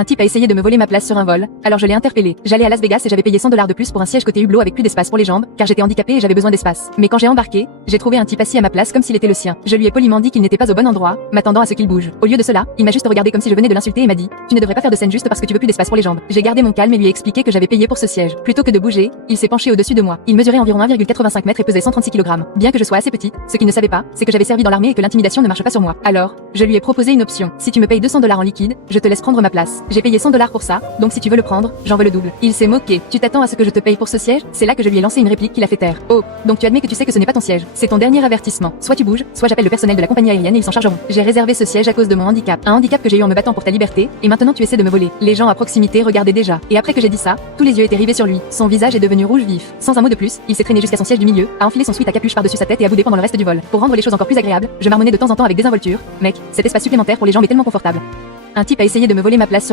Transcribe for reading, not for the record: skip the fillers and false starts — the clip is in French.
Un type a essayé de me voler ma place sur un vol, alors je l'ai interpellé. J'allais à Las Vegas et j'avais payé $100 de plus pour un siège côté hublot avec plus d'espace pour les jambes, car j'étais handicapé et j'avais besoin d'espace. Mais quand j'ai embarqué, j'ai trouvé un type assis à ma place comme s'il était le sien. Je lui ai poliment dit qu'il n'était pas au bon endroit, m'attendant à ce qu'il bouge. Au lieu de cela, il m'a juste regardé comme si je venais de l'insulter et m'a dit: tu ne devrais pas faire de scène juste parce que tu veux plus d'espace pour les jambes. J'ai gardé mon calme et lui ai expliqué que j'avais payé pour ce siège. Plutôt que de bouger, il s'est penché au-dessus de moi. Il mesurait environ 1,85 mètres et pesait 136 kg. Bien que je sois assez petite, ce qu'il ne savait pas, c'est que j'avais servi dans l'armée et que l'intimidation ne marche pas sur moi. Alors, je lui ai proposé une option. Si tu me payes $200 en liquide, je te laisse prendre ma place. J'ai payé $100 pour ça, donc si tu veux le prendre, j'en veux le double. Il s'est moqué. Tu t'attends à ce que je te paye pour ce siège? C'est là que je lui ai lancé une réplique qui l'a fait taire. Oh, donc tu admets que tu sais que ce n'est pas ton siège. C'est ton dernier avertissement. Soit tu bouges, soit j'appelle le personnel de la compagnie aérienne et ils s'en chargeront. J'ai réservé ce siège à cause de mon handicap. Un handicap que j'ai eu en me battant pour ta liberté, et maintenant tu essaies de me voler. Les gens à proximité regardaient déjà. Et après que j'ai dit ça, tous les yeux étaient rivés sur lui. Son visage est devenu rouge vif. Sans un mot de plus, il s'est traîné jusqu'à son siège du milieu, a enfilé son sweat à capuche par-dessus sa tête et a boudé pendant le reste du vol. Pour rendre les choses encore plus agréables, je marmonnais de temps en temps avec désinvolture. Mec, cet espace supplémentaire pour les jambes est tellement confortable. Un type a essayé de me voler ma place sur